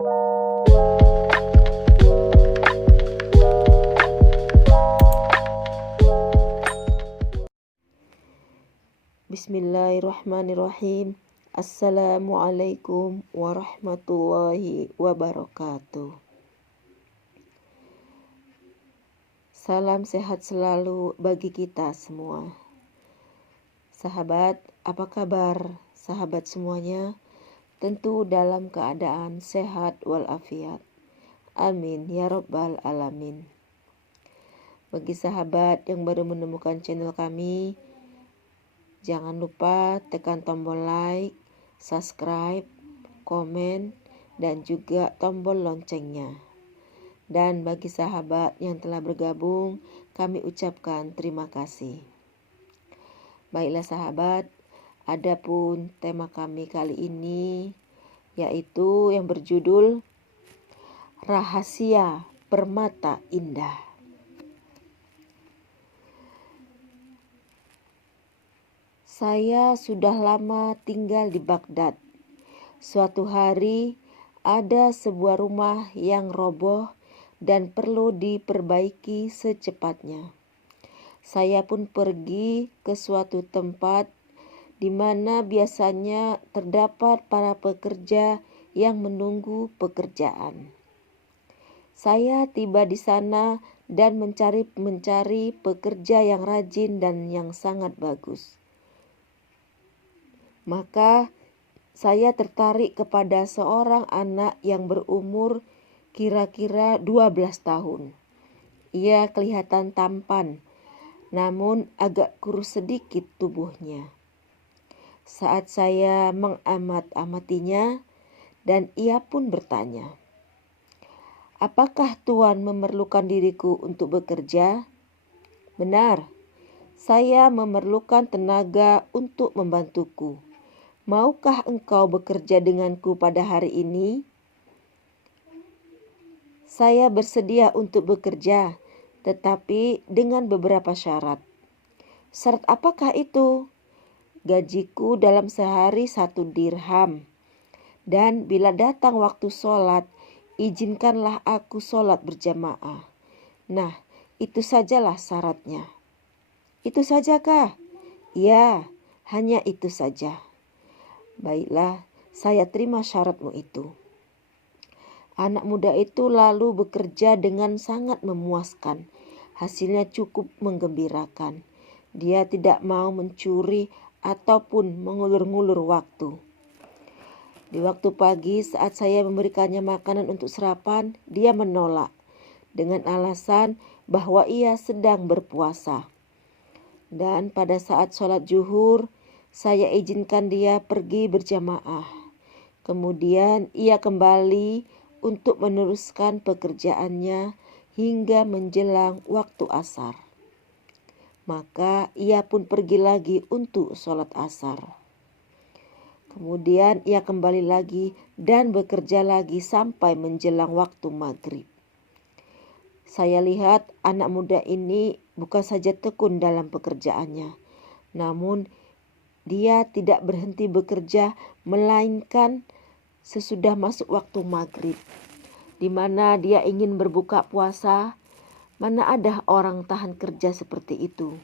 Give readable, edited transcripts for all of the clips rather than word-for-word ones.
Bismillahirrahmanirrahim. Assalamualaikum warahmatullahi wabarakatuh. Salam sehat selalu bagi kita semua. Sahabat, apa kabar sahabat semuanya? Tentu dalam keadaan sehat walafiat. Amin ya rabbal alamin. Bagi sahabat yang baru menemukan channel kami, jangan lupa tekan tombol like, subscribe, komen, dan juga tombol loncengnya. Dan bagi sahabat yang telah bergabung, kami ucapkan terima kasih. Baiklah sahabat, adapun tema kami kali ini yaitu yang berjudul Rahasia Permata Indah. Saya sudah lama tinggal di Baghdad. Suatu hari ada sebuah rumah yang roboh dan perlu diperbaiki secepatnya. Saya pun pergi ke suatu tempat di mana biasanya terdapat para pekerja yang menunggu pekerjaan. Saya tiba di sana dan mencari pekerja yang rajin dan yang sangat bagus. Maka saya tertarik kepada seorang anak yang berumur kira-kira 12 tahun. Ia kelihatan tampan, namun agak kurus sedikit tubuhnya. Saat saya mengamat-amatinya, dan ia pun bertanya, "Apakah Tuan memerlukan diriku untuk bekerja?" "Benar, saya memerlukan tenaga untuk membantuku. Maukah engkau bekerja denganku pada hari ini?" "Saya bersedia untuk bekerja, tetapi dengan beberapa syarat." "Syarat apakah itu?" "Gajiku dalam sehari 1 dirham. Dan bila datang waktu sholat, izinkanlah aku sholat berjamaah." "Nah, itu sajalah syaratnya." "Itu sajakah?" "Ya, hanya itu saja." "Baiklah, saya terima syaratmu itu." Anak muda itu lalu bekerja dengan sangat memuaskan. Hasilnya cukup menggembirakan. Dia tidak mau mencuri ataupun mengulur-ngulur waktu. Di waktu pagi saat saya memberikannya makanan untuk sarapan, dia menolak dengan alasan bahwa ia sedang berpuasa. Dan pada saat sholat zuhur, saya izinkan dia pergi berjamaah. Kemudian ia kembali untuk meneruskan pekerjaannya hingga menjelang waktu asar. Maka ia pun pergi lagi untuk sholat asar. Kemudian ia kembali lagi dan bekerja lagi sampai menjelang waktu maghrib. Saya lihat anak muda ini bukan saja tekun dalam pekerjaannya, namun dia tidak berhenti bekerja melainkan sesudah masuk waktu maghrib, di mana dia ingin berbuka puasa. Mana ada orang tahan kerja seperti itu.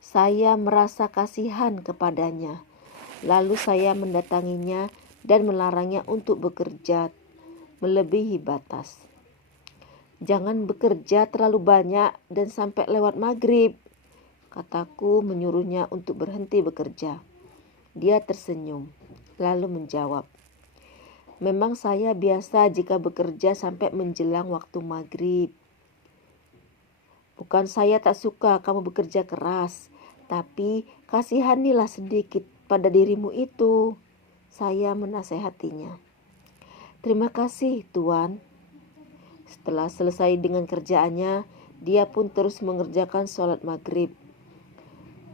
Saya merasa kasihan kepadanya. Lalu saya mendatanginya dan melarangnya untuk bekerja melebihi batas. "Jangan bekerja terlalu banyak dan sampai lewat maghrib," kataku menyuruhnya untuk berhenti bekerja. Dia tersenyum, lalu menjawab, "Memang saya biasa jika bekerja sampai menjelang waktu maghrib. Bukan saya tak suka kamu bekerja keras, tapi kasihanilah sedikit pada dirimu itu." Saya menasehatinya. "Terima kasih, Tuan." Setelah selesai dengan kerjaannya, dia pun terus mengerjakan sholat maghrib.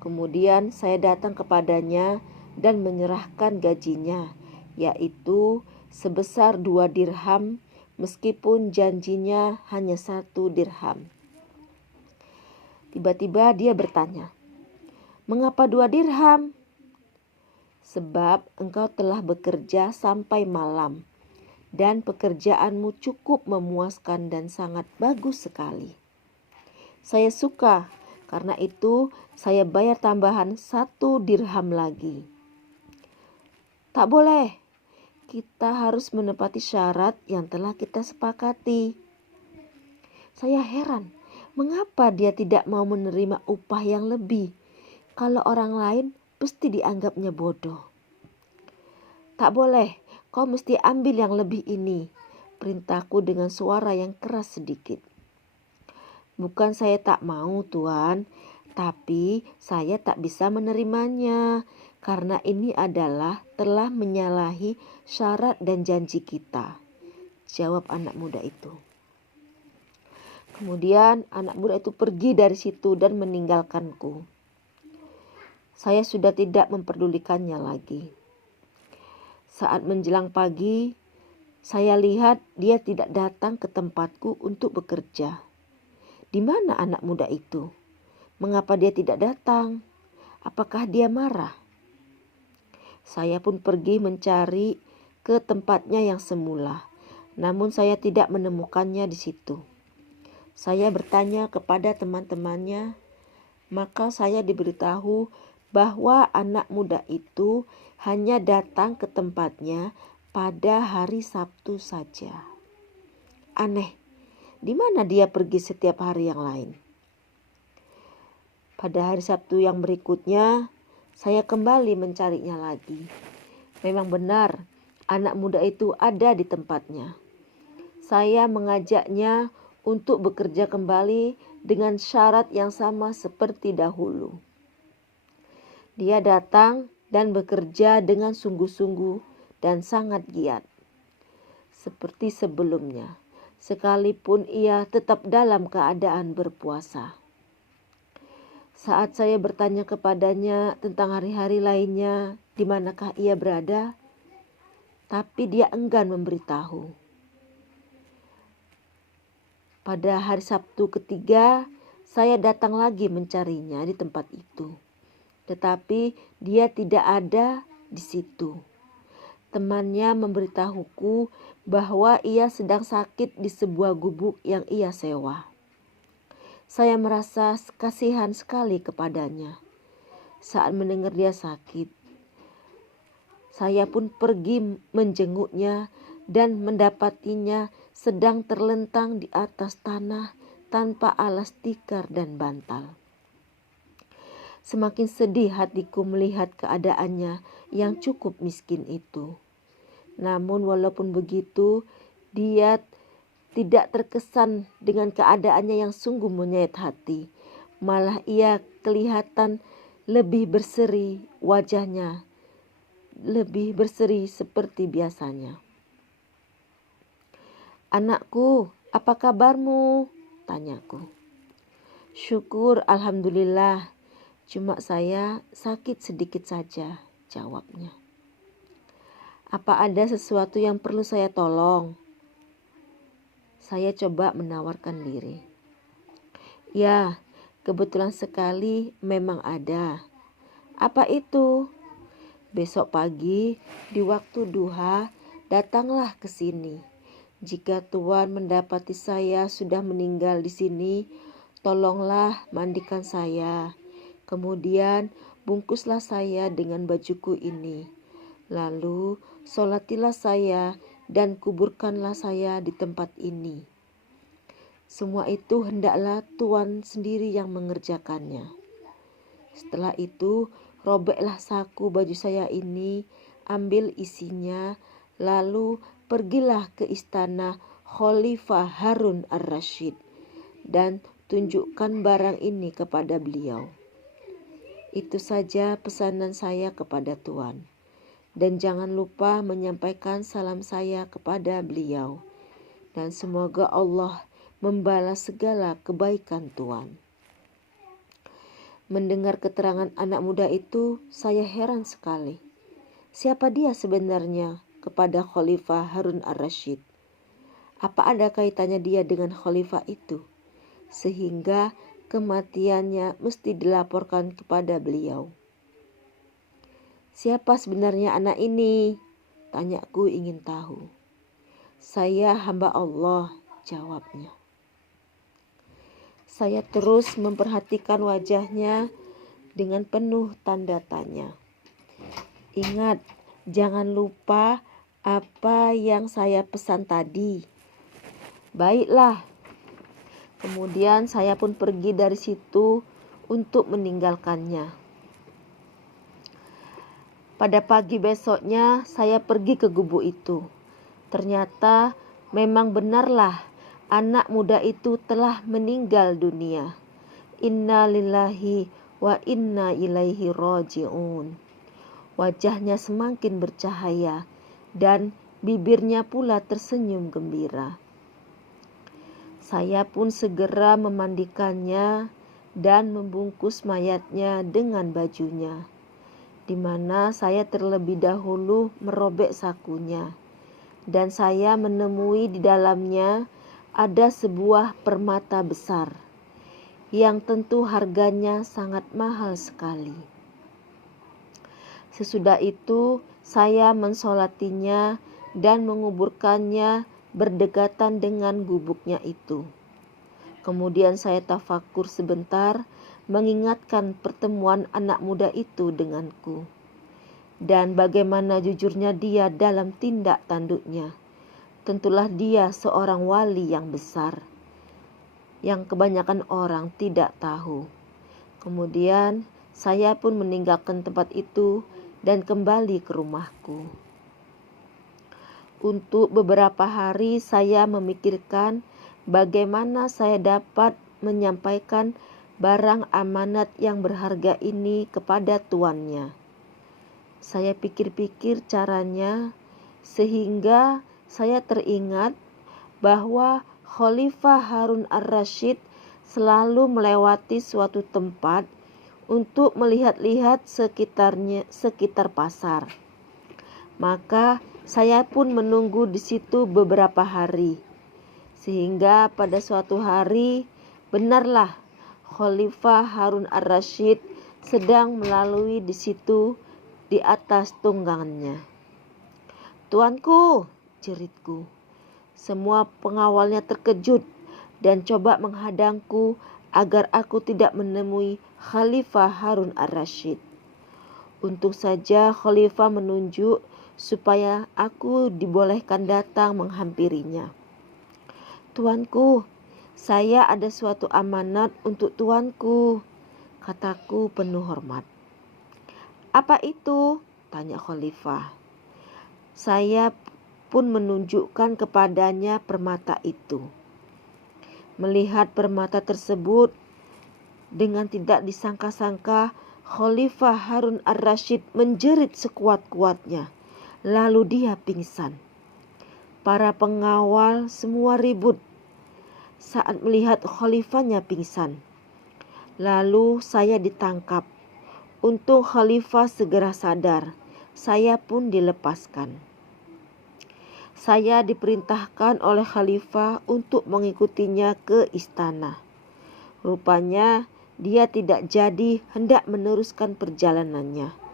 Kemudian saya datang kepadanya dan menyerahkan gajinya, yaitu sebesar 2 dirham, meskipun janjinya hanya 1 dirham. Tiba-tiba dia bertanya, "Mengapa 2 dirham?" sebab engkau telah bekerja sampai malam, dan pekerjaanmu cukup memuaskan dan sangat bagus sekali. Saya suka, karena itu saya bayar tambahan 1 dirham lagi. Tak boleh, kita harus menepati syarat yang telah kita sepakati. Saya heran, mengapa dia tidak mau menerima upah yang lebih? Kalau orang lain pasti dianggapnya bodoh. Tak boleh, kau mesti ambil yang lebih ini, perintahku dengan suara yang keras sedikit. Bukan saya tak mau, Tuan, tapi saya tak bisa menerimanya, karena ini adalah telah menyalahi syarat dan janji kita, jawab anak muda itu. Kemudian anak muda itu pergi dari situ dan meninggalkanku. Saya sudah tidak memperdulikannya lagi. Saat menjelang pagi, saya lihat dia tidak datang ke tempatku untuk bekerja. Di mana anak muda itu? Mengapa dia tidak datang? Apakah dia marah? Saya pun pergi mencari ke tempatnya yang semula, namun saya tidak menemukannya di situ. Saya bertanya kepada teman-temannya, maka saya diberitahu bahwa anak muda itu hanya datang ke tempatnya pada hari Sabtu saja. Aneh, di mana dia pergi setiap hari yang lain? Pada hari Sabtu yang berikutnya, saya kembali mencarinya lagi. Memang benar, anak muda itu ada di tempatnya. Saya mengajaknya untuk bekerja kembali dengan syarat yang sama seperti dahulu. Dia datang dan bekerja dengan sungguh-sungguh dan sangat giat, seperti sebelumnya, sekalipun ia tetap dalam keadaan berpuasa. Saat saya bertanya kepadanya tentang hari-hari lainnya, di manakah ia berada, tapi dia enggan memberitahu. Pada hari Sabtu ketiga, saya datang lagi mencarinya di tempat itu. Tetapi dia tidak ada di situ. Temannya memberitahuku bahwa ia sedang sakit di sebuah gubuk yang ia sewa. Saya merasa kasihan sekali kepadanya. Saat mendengar dia sakit, saya pun pergi menjenguknya dan mendapatinya sedang terlentang di atas tanah tanpa alas tikar dan bantal. Semakin sedih hatiku melihat keadaannya yang cukup miskin itu. Namun walaupun begitu, dia tidak terkesan dengan keadaannya yang sungguh menyayat hati. Malah ia kelihatan lebih berseri, wajahnya lebih berseri seperti biasanya. Anakku, apa kabarmu? Tanyaku. Syukur, alhamdulillah. Cuma saya sakit sedikit saja, jawabnya. Apa ada sesuatu yang perlu saya tolong? Saya coba menawarkan diri. Ya, kebetulan sekali memang ada. Apa itu? Besok pagi di waktu duha datanglah ke sini. Jika Tuan mendapati saya sudah meninggal di sini, tolonglah mandikan saya. Kemudian bungkuslah saya dengan bajuku ini. Lalu solatilah saya dan kuburkanlah saya di tempat ini. Semua itu hendaklah Tuan sendiri yang mengerjakannya. Setelah itu, robeklah saku baju saya ini, ambil isinya, lalu pergilah ke istana Khalifah Harun ar-Rasyid dan tunjukkan barang ini kepada beliau. Itu saja pesanan saya kepada Tuan. Dan jangan lupa menyampaikan salam saya kepada beliau. Dan semoga Allah membalas segala kebaikan Tuan. Mendengar keterangan anak muda itu, saya heran sekali. Siapa dia sebenarnya kepada Khalifah Harun ar-Rasyid? Apa ada kaitannya dia dengan khalifah itu, sehingga kematiannya mesti dilaporkan kepada beliau? Siapa sebenarnya anak ini? Tanyaku ingin tahu. Saya hamba Allah, jawabnya. Saya terus memperhatikan wajahnya dengan penuh tanda tanya. Ingat, jangan lupa apa yang saya pesan tadi. Baiklah. Kemudian saya pun pergi dari situ untuk meninggalkannya. Pada pagi besoknya saya pergi ke gubuk itu. Ternyata memang benarlah anak muda itu telah meninggal dunia. Inna lillahi wa inna ilaihi raji'un. Wajahnya semakin bercahaya dan bibirnya pula tersenyum gembira. Saya pun segera memandikannya dan membungkus mayatnya dengan bajunya, di mana saya terlebih dahulu merobek sakunya, dan saya menemui di dalamnya ada sebuah permata besar, yang tentu harganya sangat mahal sekali. Sesudah itu saya mensolatinya dan menguburkannya berdekatan dengan gubuknya itu. Kemudian saya tafakur sebentar, mengingatkan pertemuan anak muda itu denganku, dan bagaimana jujurnya dia dalam tindak tanduknya. Tentulah dia seorang wali yang besar, yang kebanyakan orang tidak tahu. Kemudian saya pun meninggalkan tempat itu dan kembali ke rumahku. Untuk beberapa hari saya memikirkan bagaimana saya dapat menyampaikan barang amanat yang berharga ini kepada tuannya. Saya pikir-pikir caranya sehingga saya teringat bahwa Khalifah Harun ar-Rasyid selalu melewati suatu tempat untuk melihat-lihat sekitar pasar. Maka saya pun menunggu di situ beberapa hari, sehingga pada suatu hari benarlah Khalifah Harun ar-Rasyid sedang melalui di situ di atas tunggangannya. "Tuanku," jeritku. Semua pengawalnya terkejut dan coba menghadangku agar aku tidak menemui Khalifah Harun ar-Rasyid. Untung saja Khalifah menunjuk supaya aku dibolehkan datang menghampirinya. "Tuanku, saya ada suatu amanat untuk tuanku," kataku penuh hormat. "Apa itu?" tanya Khalifah. Saya pun menunjukkan kepadanya permata itu. Melihat permata tersebut, dengan tidak disangka-sangka Khalifah Harun ar-Rasyid menjerit sekuat-kuatnya. Lalu dia pingsan. Para pengawal semua ribut saat melihat khalifahnya pingsan. Lalu saya ditangkap. Untung Khalifah segera sadar. Saya pun dilepaskan. Saya diperintahkan oleh Khalifah untuk mengikutinya ke istana. Rupanya dia tidak jadi hendak meneruskan perjalanannya.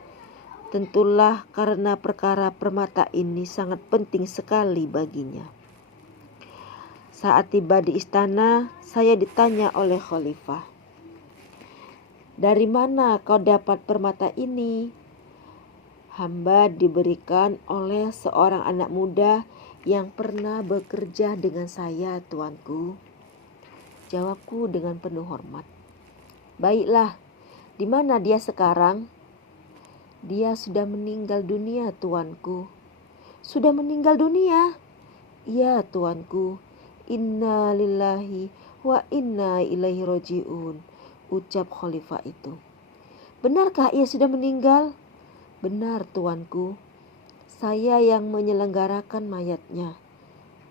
Tentulah karena perkara permata ini sangat penting sekali baginya. Saat tiba di istana, saya ditanya oleh Khalifah, "Dari mana kau dapat permata ini?" "Hamba diberikan oleh seorang anak muda yang pernah bekerja dengan saya, tuanku," jawabku dengan penuh hormat. "Baiklah, di mana dia sekarang?" "Dia sudah meninggal dunia, tuanku." "Sudah meninggal dunia?" "Iya, tuanku." "Inna lillahi wa inna ilaihi raji'un," ucap Khalifah itu. "Benarkah ia sudah meninggal?" "Benar, tuanku. Saya yang menyelenggarakan mayatnya,"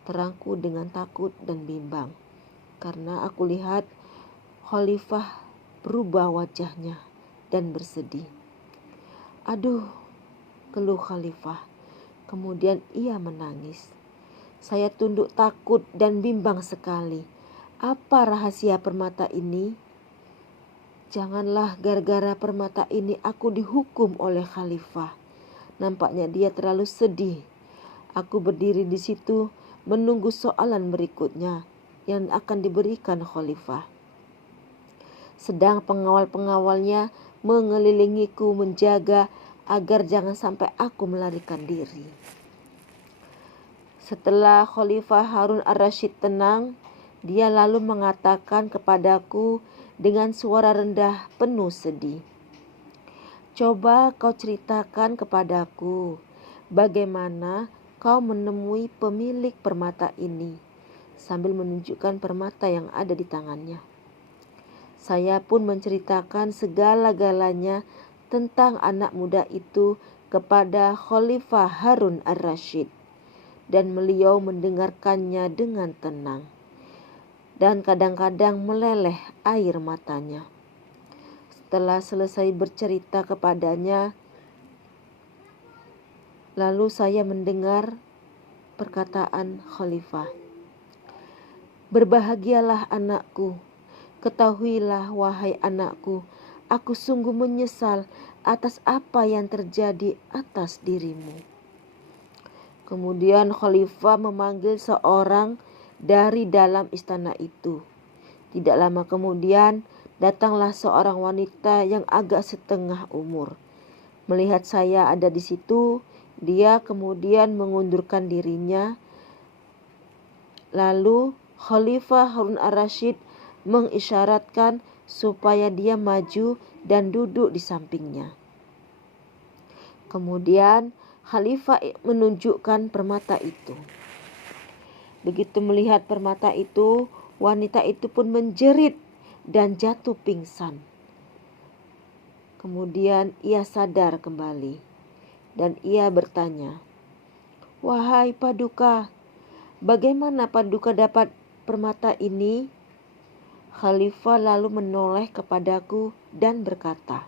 terangku dengan takut dan bimbang, karena aku lihat Khalifah berubah wajahnya dan bersedih. "Aduh," keluh Khalifah. Kemudian ia menangis. Saya tunduk takut dan bimbang sekali. Apa rahasia permata ini? Janganlah gara-gara permata ini aku dihukum oleh Khalifah, Nampaknya dia terlalu sedih. Aku berdiri di situ menunggu soalan berikutnya yang akan diberikan khalifah. Sedang pengawal-pengawalnya mengelilingiku menjaga agar jangan sampai aku melarikan diri. Setelah Khalifah Harun ar-Rasyid tenang, dia lalu mengatakan kepadaku dengan suara rendah penuh sedih, "Coba kau ceritakan kepadaku, bagaimana kau menemui pemilik permata ini," sambil menunjukkan permata yang ada di tangannya. Saya pun menceritakan segala-galanya tentang anak muda itu kepada Khalifah Harun ar-Rasyid, dan beliau mendengarkannya dengan tenang, dan kadang-kadang meleleh air matanya. Setelah selesai bercerita kepadanya, lalu saya mendengar perkataan Khalifah, "Berbahagialah anakku, ketahuilah wahai anakku, aku sungguh menyesal atas apa yang terjadi atas dirimu." Kemudian Khalifah memanggil seorang dari dalam istana itu. Tidak lama kemudian datanglah seorang wanita yang agak setengah umur. Melihat saya ada di situ, dia kemudian mengundurkan dirinya. Lalu Khalifah Harun ar-Rasyid mengisyaratkan supaya dia maju dan duduk di sampingnya. Kemudian Khalifah menunjukkan permata itu. Begitu melihat permata itu, wanita itu pun menjerit dan jatuh pingsan. Kemudian ia sadar kembali dan ia bertanya, "Wahai Paduka, bagaimana Paduka dapat permata ini?" Khalifah lalu menoleh kepadaku dan berkata,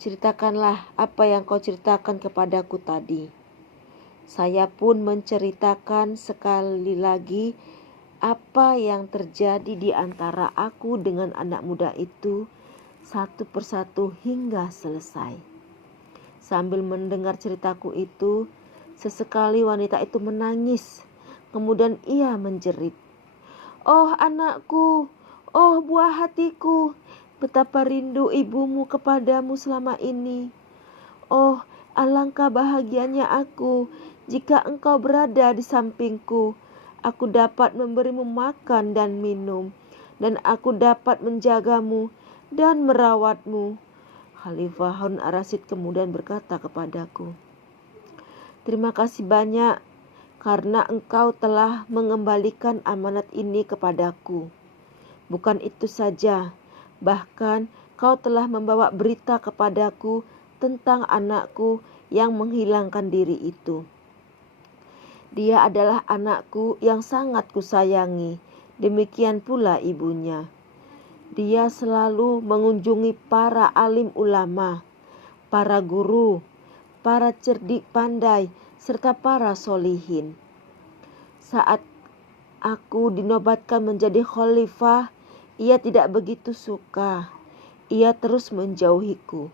"Ceritakanlah apa yang kau ceritakan kepadaku tadi." Saya pun menceritakan sekali lagi apa yang terjadi di antara aku dengan anak muda itu satu persatu hingga selesai. Sambil mendengar ceritaku itu, sesekali wanita itu menangis. Kemudian ia menjerit, "Oh anakku, oh buah hatiku, betapa rindu ibumu kepadamu selama ini. Oh alangkah bahagianya aku jika engkau berada di sampingku. Aku dapat memberimu makan dan minum, dan aku dapat menjagamu dan merawatmu." Khalifah Harun ar-Rasyid kemudian berkata kepadaku, "Terima kasih banyak karena engkau telah mengembalikan amanat ini kepadaku. Bukan itu saja, bahkan kau telah membawa berita kepadaku tentang anakku yang menghilangkan diri itu. Dia adalah anakku yang sangat kusayangi, demikian pula ibunya. Dia selalu mengunjungi para alim ulama, para guru, para cerdik pandai, serta para solihin. Saat aku dinobatkan menjadi khalifah, ia tidak begitu suka. Ia terus menjauhiku,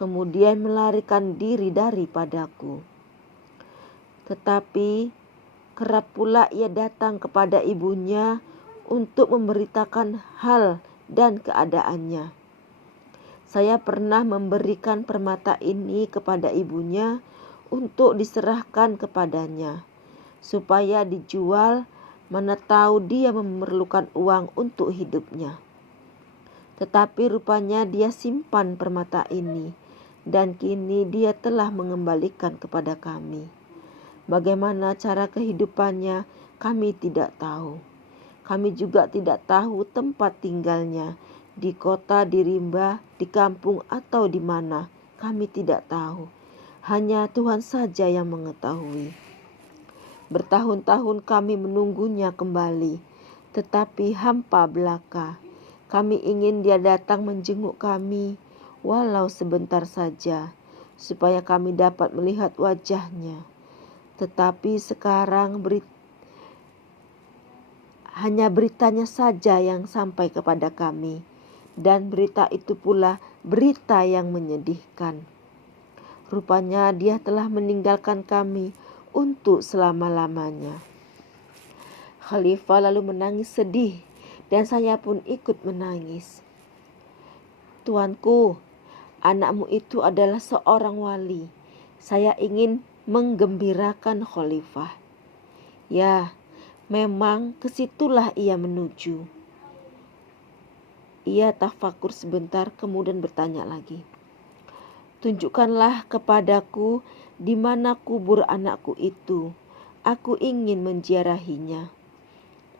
kemudian melarikan diri daripadaku. Tetapi kerap pula ia datang kepada ibunya untuk memberitakan hal dan keadaannya. Saya pernah memberikan permata ini kepada ibunya untuk diserahkan kepadanya, supaya dijual, mana tahu dia memerlukan uang untuk hidupnya. Tetapi rupanya dia simpan permata ini, dan kini dia telah mengembalikan kepada kami. Bagaimana cara kehidupannya kami tidak tahu. Kami juga tidak tahu tempat tinggalnya, di kota, di rimba, di kampung, atau di mana. Kami tidak tahu. Hanya Tuhan saja yang mengetahui. Bertahun-tahun kami menunggunya kembali, tetapi hampa belaka. Kami ingin dia datang menjenguk kami, walau sebentar saja, supaya kami dapat melihat wajahnya. Tetapi sekarang hanya beritanya saja yang sampai kepada kami, dan berita itu pula berita yang menyedihkan. Rupanya dia telah meninggalkan kami untuk selama-lamanya. Khalifah lalu menangis sedih dan saya pun ikut menangis. Tuanku, anakmu itu adalah seorang wali. Saya ingin menggembirakan Khalifah. Ya, memang kesitulah ia menuju. Ia tafakur sebentar kemudian bertanya lagi. Tunjukkanlah kepadaku di mana kubur anakku itu. Aku ingin menziarahinya.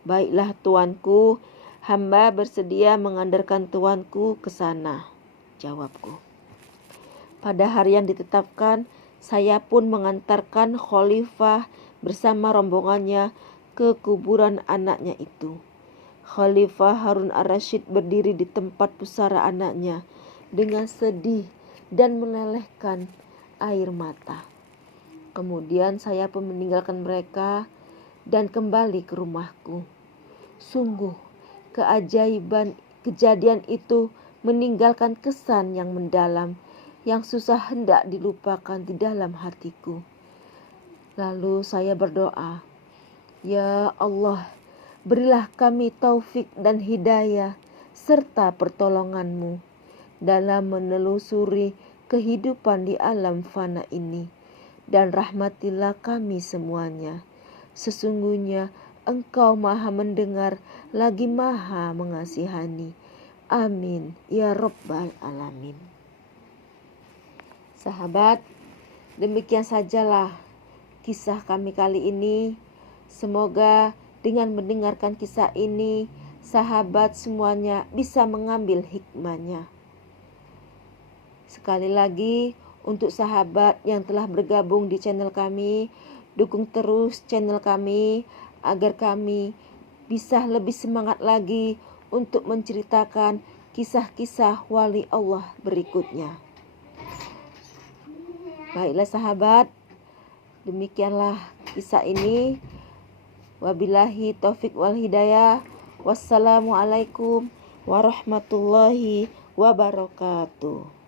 Baiklah tuanku, hamba bersedia mengantarkan tuanku ke sana, jawabku. Pada hari yang ditetapkan, saya pun mengantarkan Khalifah bersama rombongannya ke kuburan anaknya itu. Khalifah Harun ar-Rasyid berdiri di tempat pusara anaknya dengan sedih dan melelehkan air mata. Kemudian saya pun meninggalkan mereka dan kembali ke rumahku. Sungguh, kejadian itu meninggalkan kesan yang mendalam, yang susah hendak dilupakan di dalam hatiku. Lalu saya berdoa, Ya Allah, berilah kami taufik dan hidayah serta pertolongan-Mu dalam menelusuri kehidupan di alam fana ini, dan rahmatilah kami semuanya. Sesungguhnya Engkau Maha mendengar lagi Maha mengasihani. Amin ya Rabbal Alamin. Sahabat, demikian sajalah kisah kami kali ini. Semoga dengan mendengarkan kisah ini, sahabat semuanya bisa mengambil hikmahnya. Sekali lagi, untuk sahabat yang telah bergabung di channel kami, dukung terus channel kami agar kami bisa lebih semangat lagi untuk menceritakan kisah-kisah wali Allah berikutnya. Baiklah sahabat, demikianlah kisah ini. Wabillahi taufik wal hidayah. Wassalamualaikum warahmatullahi wabarakatuh.